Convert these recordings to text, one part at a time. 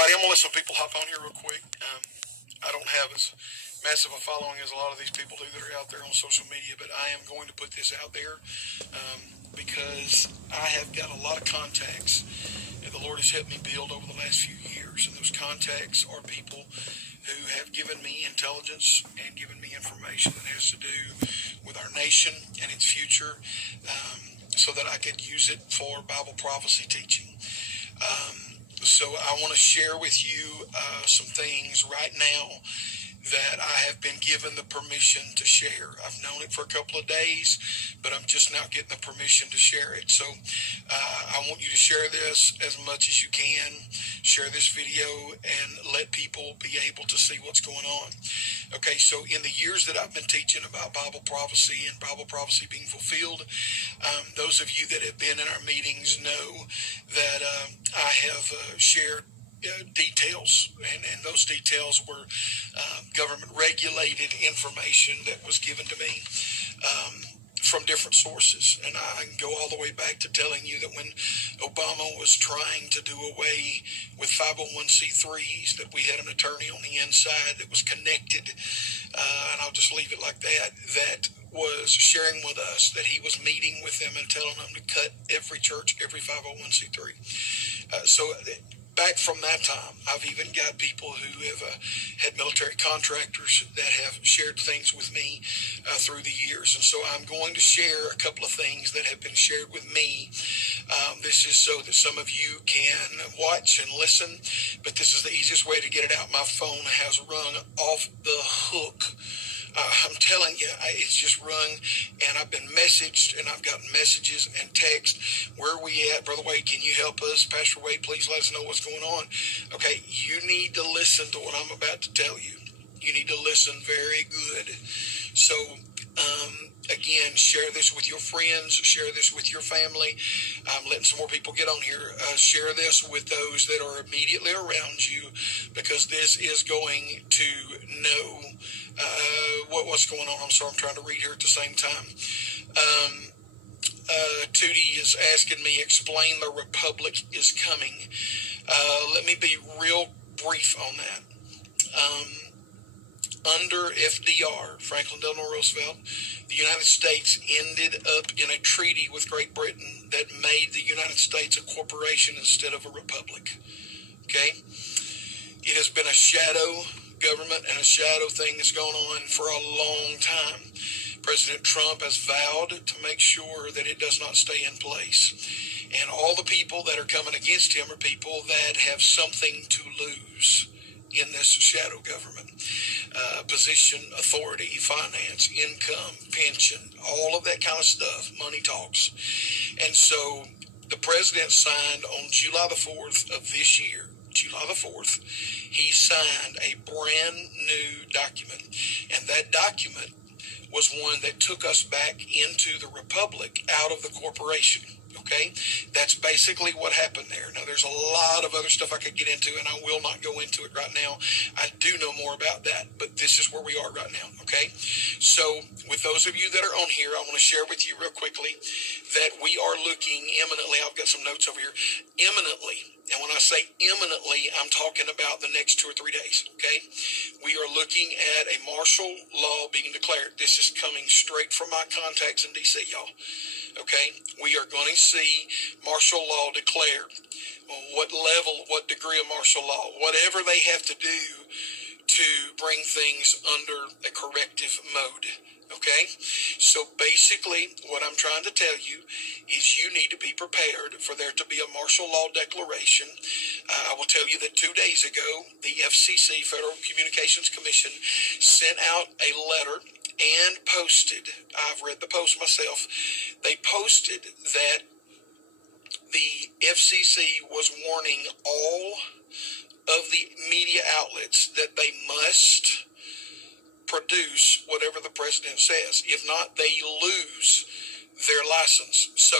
everybody. I'm going to let some people hop on here real quick. I don't have as massive a following as a lot of these people do that are out there on social media, but I am going to put this out there because I have got a lot of contacts that the Lord has helped me build over the last few years, and those contacts are people who have given me intelligence and given me information that has to do with our nation and its future, so that I could use it for Bible prophecy teaching. So I want to share with you some things right now that I have been given the permission to share. I've known it for a couple of days, but I'm just now getting the permission to share it. So I want you to share this as much as you can. Share this video and let people be able to see what's going on. Okay, so in the years that I've been teaching about Bible prophecy and Bible prophecy being fulfilled, those of you that have been in our meetings know that I have shared details, and those details were government regulated information that was given to me from different sources. And I can go all the way back to telling you that when Obama was trying to do away with 501c3s, that we had an attorney on the inside that was connected, and I'll just leave it like that, that was sharing with us that he was meeting with them and telling them to cut every church, every 501c3. So back from that time, I've even got people who have had military contractors that have shared things with me through the years. And so I'm going to share a couple of things that have been shared with me. This is so that some of you can watch and listen, but this is the easiest way to get it out. My phone has rung off the hook. I'm telling you, it's just rung, and I've been messaged, and I've gotten messages and texts. Where are we at? Brother Wade, can you help us? Pastor Wade, please let us know what's going on. Okay, you need to listen to what I'm about to tell you. You need to listen very good. So, again, share this with your friends. Share this with your family. I'm letting some more people get on here. Share this with those that are immediately around you, because this is going to know what's going on. I'm sorry, I'm trying to read here at the same time. Tootie is asking me, explain the Republic is coming. Let me be real brief on that. Under FDR, Franklin Delano Roosevelt, the United States ended up in a treaty with Great Britain that made the United States a corporation instead of a republic. Okay? It has been a shadow government and a shadow thing that's gone on for a long time. President Trump has vowed to make sure that it does not stay in place. And all the people that are coming against him are people that have something to lose in this shadow government. Position, authority, finance, income, pension, all of that kind of stuff. Money talks. And so the president signed on July the 4th of this year, July the 4th, he signed a brand new document. And that document was one that took us back into the republic out of the corporation. Okay, that's basically what happened there. Now, there's a lot of other stuff I could get into, and I will not go into it right now. I do know more about that, but this is where we are right now. Okay, so with those of you that are on here, I want to share with you real quickly that we are looking imminently. I've got some notes over here. Imminently, and when I say imminently, I'm talking about the next 2 or 3 days. Okay, we are looking at a martial law being declared. This is coming straight from my contacts in D.C., y'all. Okay, we are going to see martial law declared. What level, what degree of martial law, whatever they have to do to bring things under a corrective mode. Okay, so basically what I'm trying to tell you is you need to be prepared for there to be a martial law declaration. I will tell you that 2 days ago, the FCC, Federal Communications Commission, sent out a letter and posted, I've read the post myself, they posted that the FCC was warning all of the media outlets that they must produce whatever the president says. If not, they lose their license. So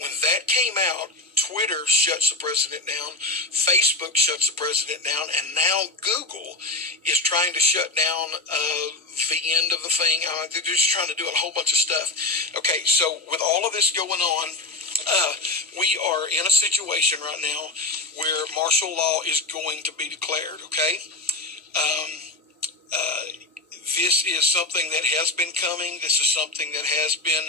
when that came out, Twitter shuts the president down, Facebook shuts the president down, and now Google is trying to shut down the end of the thing. They're just trying to do a whole bunch of stuff. Okay, so with all of this going on, we are in a situation right now where martial law is going to be declared, okay? This is something that has been coming. This is something that has been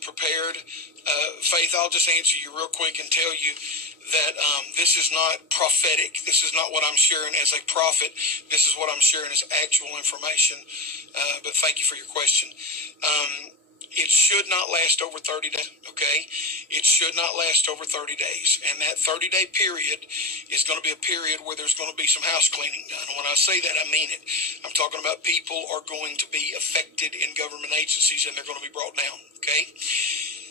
prepared. Faith, I'll just answer you real quick and tell you that this is not prophetic. This is not what I'm sharing as a prophet. This is what I'm sharing as actual information. But thank you for your question. It should not last over 30 days, okay? It should not last over 30 days. And that 30-day period is going to be a period where there's going to be some house cleaning done. And when I say that, I mean it. I'm talking about people are going to be affected in government agencies and they're going to be brought down, okay?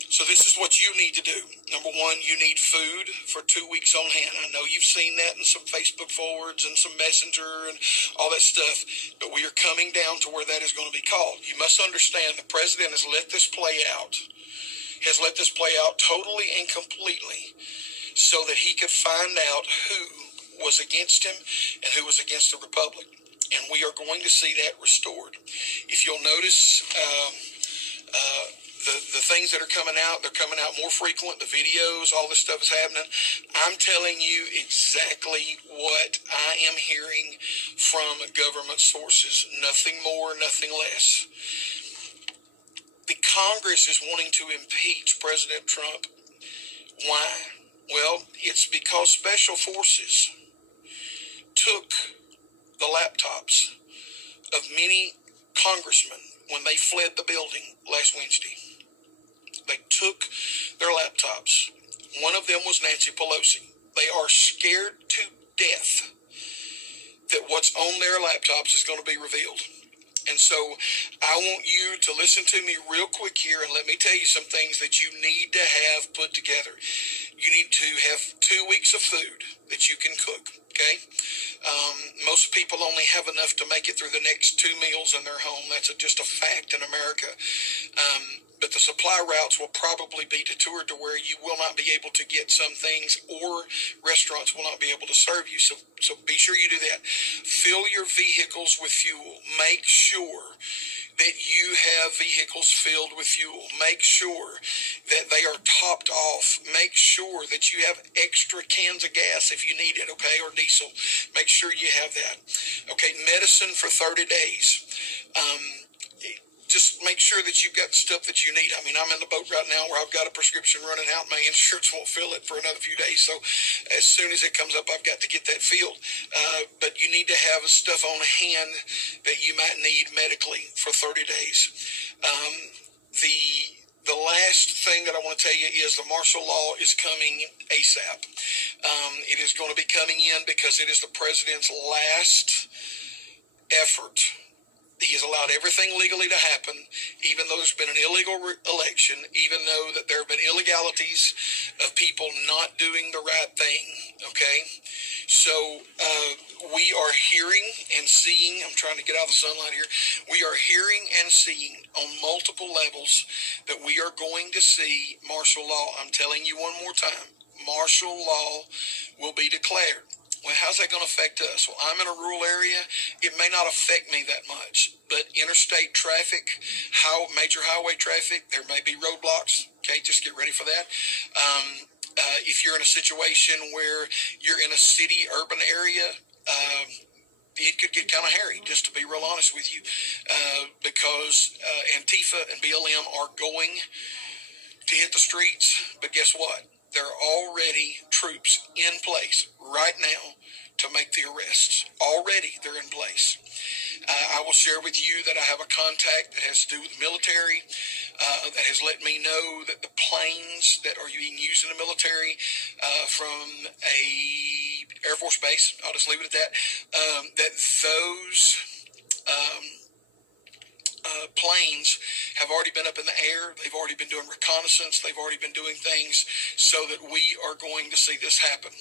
So this is what you need to do. Number one, you need food for 2 weeks on hand. I know you've seen that in some Facebook forwards and some Messenger and all that stuff, but we are coming down to where that is going to be called. You must understand the president has let this play out totally and completely so that he could find out who was against him and who was against the republic. And we are going to see that restored. If you'll notice, the things that are coming out, they're coming out more frequent. The videos, all this stuff is happening. I'm telling you exactly what I am hearing from government sources. Nothing more, nothing less. The Congress is wanting to impeach President Trump. Why? Well, it's because special forces took the laptops of many congressmen when they fled the building last Wednesday. They took their laptops. One of them was Nancy Pelosi. They are scared to death that what's on their laptops is going to be revealed. And so I want you to listen to me real quick here and let me tell you some things that you need to have put together. You need to have 2 weeks of food that you can cook, okay? Most people only have enough to make it through the next 2 meals in their home. That's just a fact in America. But the supply routes will probably be detoured to where you will not be able to get some things, or restaurants will not be able to serve you. So be sure you do that. Fill your vehicles with fuel. Make sure that you have vehicles filled with fuel. Make sure that they are topped off. Make sure that you have extra cans of gas if you need it, okay, or diesel. Make sure you have that. Okay, medicine for 30 days. Just make sure that you've got stuff that you need. I mean, I'm in the boat right now where I've got a prescription running out. My insurance won't fill it for another few days. So as soon as it comes up, I've got to get that filled. But you need to have stuff on hand that you might need medically for 30 days. The last thing that I want to tell you is the martial law is coming ASAP. It is going to be coming in because it is the president's last effort. He has allowed everything legally to happen, even though there's been an illegal election, even though that there have been illegalities of people not doing the right thing, okay? So we are hearing and seeing, I'm trying to get out of the sunlight here, we are hearing and seeing on multiple levels that we are going to see martial law. I'm telling you one more time, martial law will be declared. Well, how's that going to affect us? Well, I'm in a rural area. It may not affect me that much, but interstate traffic, major highway traffic, there may be roadblocks. Okay, just get ready for that. If you're in a situation where you're in a city, urban area, it could get kind of hairy, just to be real honest with you, because Antifa and BLM are going to hit the streets, but guess what? There are already troops in place right now to make the arrests. Already they're in place. I will share with you that I have a contact that has to do with the military that has let me know that the planes that are being used in the military from a Air Force base, I'll just leave it at that, that those planes have already been up in the air. They've already been doing reconnaissance. They've already been doing things so that we are going to see this happen.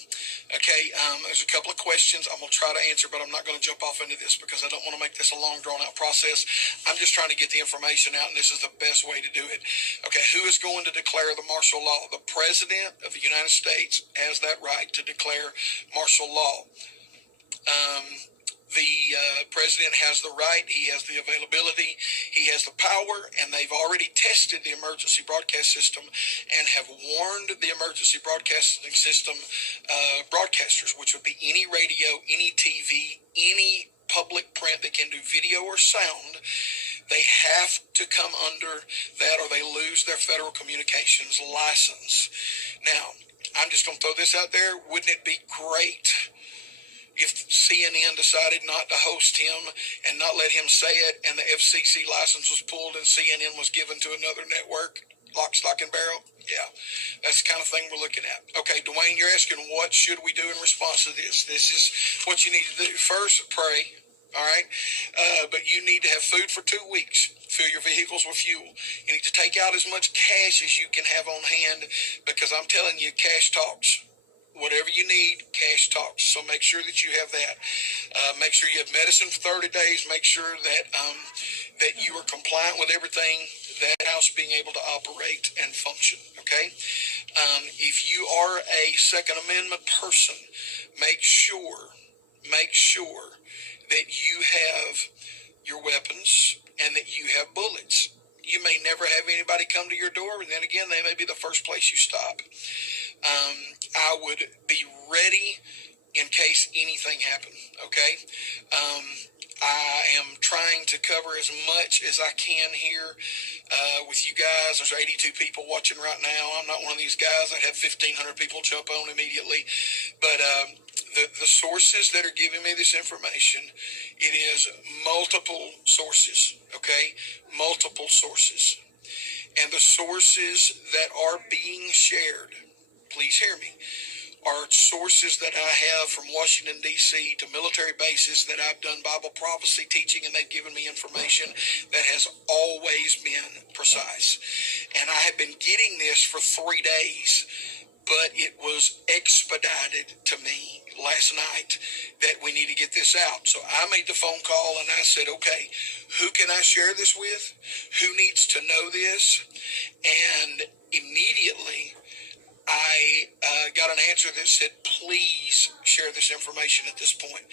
Okay, there's a couple of questions I'm going to try to answer, but I'm not going to jump off into this because I don't want to make this a long, drawn-out process. I'm just trying to get the information out, and this is the best way to do it. Okay, who is going to declare the martial law? The President of the United States has that right to declare martial law. The president has the right, he has the availability, he has the power, and they've already tested the emergency broadcast system and have warned the emergency broadcasting system broadcasters, which would be any radio, any TV, any public print that can do video or sound. They have to come under that or they lose their federal communications license. Now, I'm just going to throw this out there. Wouldn't it be great if CNN decided not to host him and not let him say it, and the FCC license was pulled and CNN was given to another network? Lock, stock, and barrel? Yeah, that's the kind of thing we're looking at. Okay, Dwayne, you're asking what should we do in response to this? This is what you need to do. First, pray. All right, but you need to have food for 2 weeks. Fill your vehicles with fuel. You need to take out as much cash as you can have on hand, because I'm telling you, cash talks. Whatever you need, cash talks. So make sure that you have that. Make sure you have medicine for 30 days. Make sure that that you are compliant with everything. That house being able to operate and function. Okay. If you are a Second Amendment person, make sure that you have your weapons and that you have bullets. You may never have anybody come to your door, and then again, they may be the first place you stop. I would be ready in case anything happened, okay? I am trying to cover as much as I can here with you guys. There's 82 people watching right now. I'm not one of these guys that have 1,500 people jump on immediately. But the sources that are giving me this information, it is multiple sources, okay? Multiple sources. And the sources that are being shared, please hear me, are sources that I have from Washington, D.C. to military bases that I've done Bible prophecy teaching, and they've given me information that has always been precise. And I have been getting this for 3 days, but it was expedited to me last night that we need to get this out. So I made the phone call and I said, okay, who can I share this with? Who needs to know this? And immediately I got an answer that said, please share this information at this point.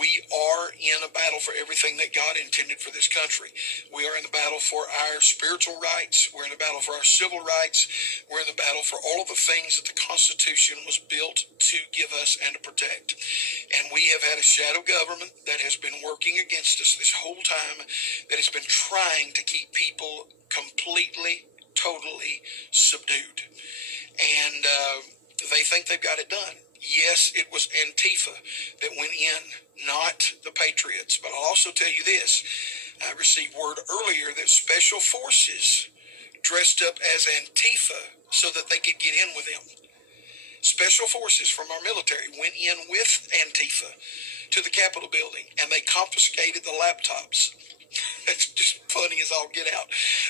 We are in a battle for everything that God intended for this country. We are in the battle for our spiritual rights. We're in the battle for our civil rights. We're in the battle for all of the things that the Constitution was built to give us and to protect. And we have had a shadow government that has been working against us this whole time, that has been trying to keep people completely, totally subdued. And they think they've got it done. Yes, it was Antifa that went in, not the Patriots. But I'll also tell you this. I received word earlier that special forces dressed up as Antifa so that they could get in with them. Special forces from our military went in with Antifa to the Capitol building, and they confiscated the laptops. That's just funny as all get out.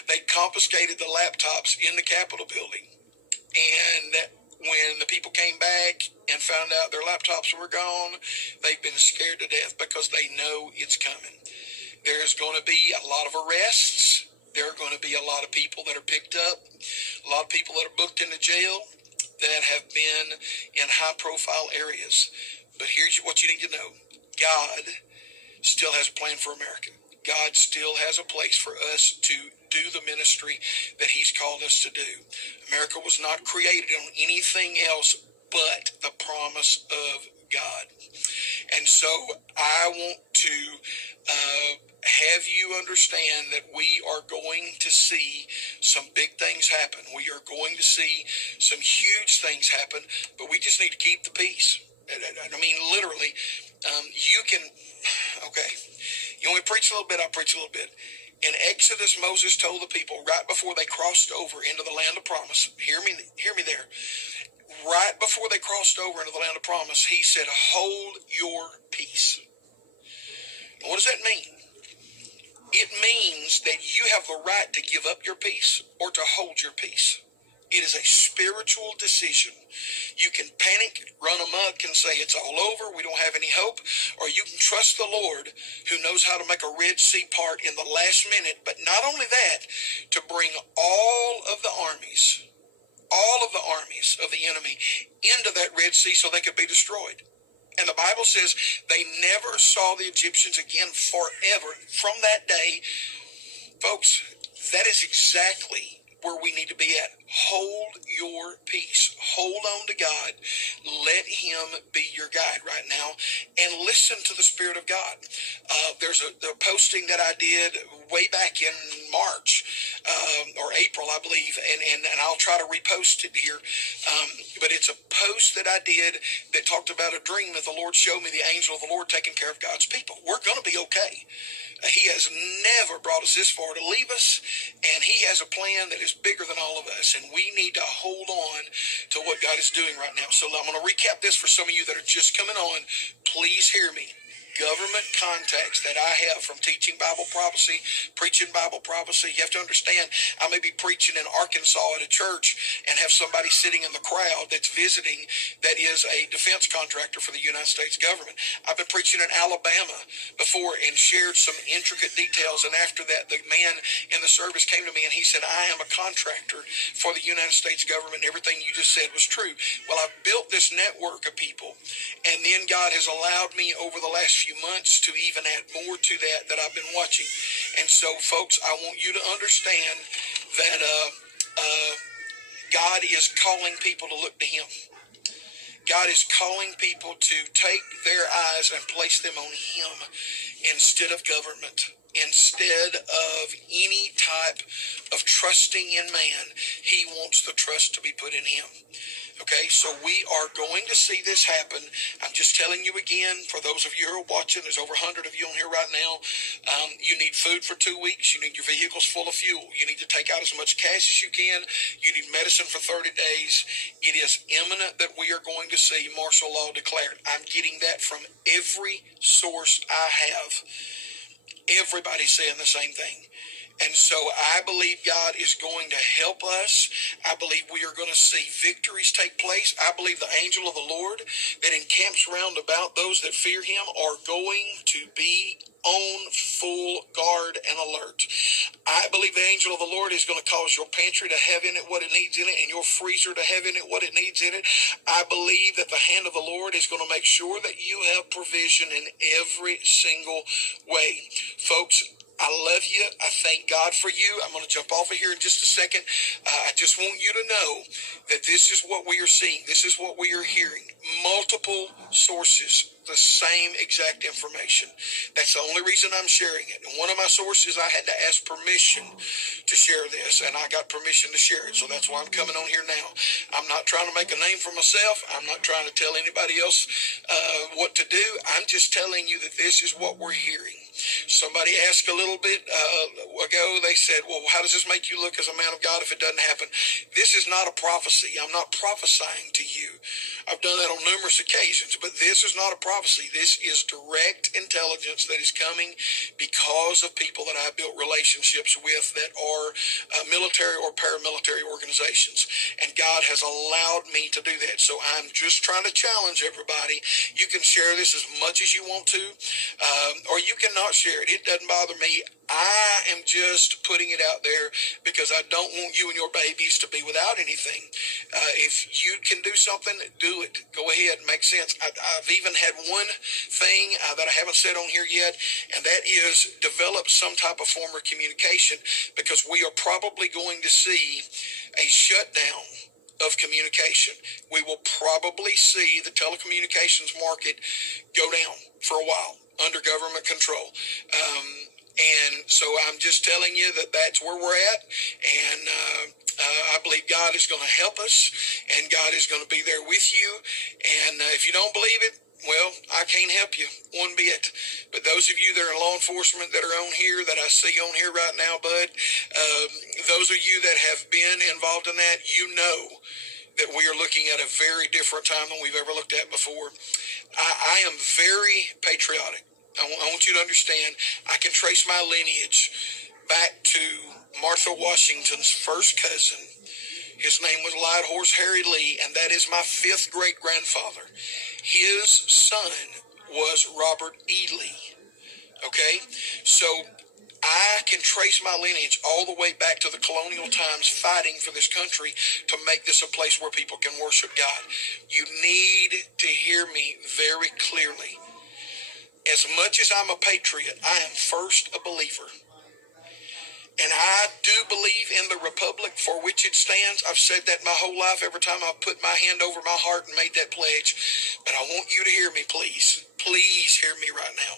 They confiscated the laptops in the Capitol building. And when the people came back and found out their laptops were gone, they've been scared to death because they know it's coming. There's going to be a lot of arrests. There are going to be a lot of people that are picked up, a lot of people that are booked into jail that have been in high-profile areas. But here's what you need to know. God still has a plan for America. God still has a place for us to do the ministry that He's called us to do. America was not created on anything else but the promise of God. And so I want to have you understand that we are going to see some big things happen. We are going to see some huge things happen, but we just need to keep the peace. I mean, literally, you can, okay, you want me to preach a little bit, I'll preach a little bit. In Exodus, Moses told the people right before they crossed over into the land of promise, hear me there, right before they crossed over into the land of promise, he said, hold your peace. What does that mean? It means that you have the right to give up your peace or to hold your peace. It is a spiritual decision. You can panic, run amok, and say it's all over, we don't have any hope, or you can trust the Lord who knows how to make a Red Sea part in the last minute, but not only that, to bring all of the armies of the enemy into that Red Sea so they could be destroyed. And the Bible says they never saw the Egyptians again forever. From that day, folks, that is exactly where we need to be at. Hold your peace. Hold on to God. Let Him be your guide right now, and listen to the Spirit of God. There's a posting that I did way back in March or April, I believe, and I'll try to repost it here. But it's a post that I did that talked about a dream that the Lord showed me, the angel of the Lord taking care of God's people. We're going to be okay. He has never brought us this far to leave us, and He has a plan that is bigger than all of us, and we need to hold on to what God is doing right now. So I'm going to recap this for some of you that are just coming on. Please hear me. Government contacts that I have from teaching Bible prophecy, preaching Bible prophecy. You have to understand, I may be preaching in Arkansas at a church and have somebody sitting in the crowd that's visiting that is a defense contractor for the United States government. I've been preaching in Alabama before and shared some intricate details, and after that, the man in the service came to me and he said, I am a contractor for the United States government. Everything you just said was true. Well, I've built this network of people, and then God has allowed me over the last few months to even add more to that I've been watching. And so, folks, I want you to understand that God is calling people to look to Him. God is calling people to take their eyes and place them on Him instead of government. Instead of any type of trusting in man, He wants the trust to be put in Him. Okay, so we are going to see this happen. I'm just telling you again, for those of you who are watching, there's over 100 of you on here right now. You need food for 2 weeks. You need your vehicles full of fuel. You need to take out as much cash as you can. You need medicine for 30 days. It is imminent that we are going to see martial law declared. I'm getting that from every source I have. Everybody's saying the same thing. And so I believe God is going to help us. I believe we are going to see victories take place. I believe the angel of the Lord that encamps round about those that fear Him are going to be on full guard and alert. I believe the angel of the Lord is going to cause your pantry to have in it what it needs in it, and your freezer to have in it what it needs in it. I believe that the hand of the Lord is going to make sure that you have provision in every single way. Folks, I love you. I thank God for you. I'm going to jump off of here in just a second. I just want you to know that this is what we are seeing. This is what we are hearing. Multiple sources, the same exact information. That's the only reason I'm sharing it. And one of my sources, I had to ask permission to share this, and I got permission to share it. So that's why I'm coming on here now. I'm not trying to make a name for myself. I'm not trying to tell anybody else what to do. I'm just telling you that this is what we're hearing. Somebody asked a little bit ago, they said, well, how does this make you look as a man of God if it doesn't happen? This is not a prophecy. I'm not prophesying to you. I've done that on numerous occasions, but this is not a prophecy. This is direct intelligence that is coming because of people that I've built relationships with that are military or paramilitary organizations. And God has allowed me to do that. So I'm just trying to challenge everybody. You can share this as much as you want to, or you can not share it. It doesn't bother me. I am just putting it out there because I don't want you and your babies to be without anything. If you can do something, do it. Go ahead. Make sense. I've even had one thing that I haven't said on here yet, and that is develop some type of form of communication, because we are probably going to see a shutdown of communication. We will probably see the telecommunications market go down for a while under government control. And so I'm just telling you that that's where we're at. And I believe God is going to help us, and God is going to be there with you. And if you don't believe it, well, I can't help you one bit. But those of you that are in law enforcement that are on here, that I see on here right now, bud, those of you that have been involved in that, you know that we are looking at a very different time than we've ever looked at before. I am very patriotic. I want you to understand, I can trace my lineage back to Martha Washington's first cousin. His name was Light Horse Harry Lee, and that is my fifth great-grandfather. His son was Robert E. Lee. Okay? So I can trace my lineage all the way back to the colonial times, fighting for this country to make this a place where people can worship God. You need to hear me very clearly. As much as I'm a patriot, I am first a believer. And I do believe in the republic for which it stands. I've said that my whole life every time I've put my hand over my heart and made that pledge. But I want you to hear me, please. Please hear me right now.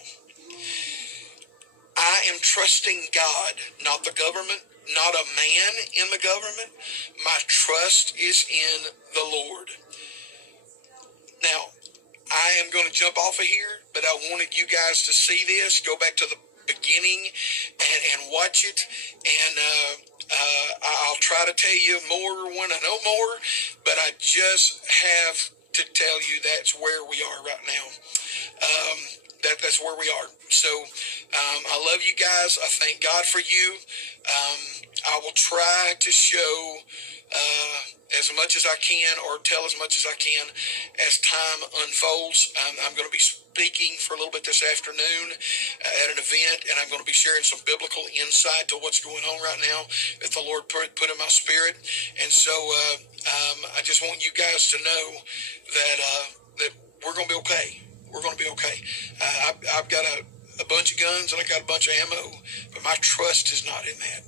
I am trusting God, not the government, not a man in the government. My trust is in the Lord. Now, I am going to jump off of here, but I wanted you guys to see this. Go back to the beginning and watch it. And I'll try to tell you more when I know more, but I just have to tell you that's where we are right now. That's where we are. So I love you guys. I thank God for you. I will try to show as much as I can, or tell as much as I can as time unfolds. I'm going to be speaking for a little bit this afternoon at an event, and I'm going to be sharing some biblical insight to what's going on right now that the Lord put in my spirit. And so I just want you guys to know that we're going to be okay. We're going to be okay. I've got a bunch of guns and I got a bunch of ammo, but my trust is not in that.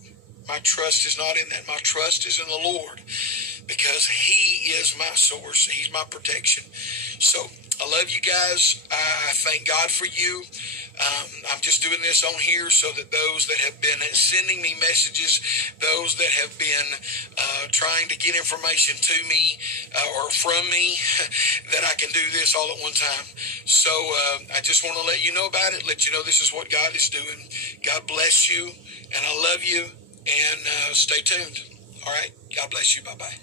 My trust is not in that. My trust is in the Lord, because He is my source. He's my protection. So I love you guys. I thank God for you. I'm just doing this on here so that those that have been sending me messages, those that have been trying to get information to me or from me, that I can do this all at one time. So I just want to let you know about it, let you know this is what God is doing. God bless you, and I love you, and stay tuned. All right. God bless you. Bye-bye.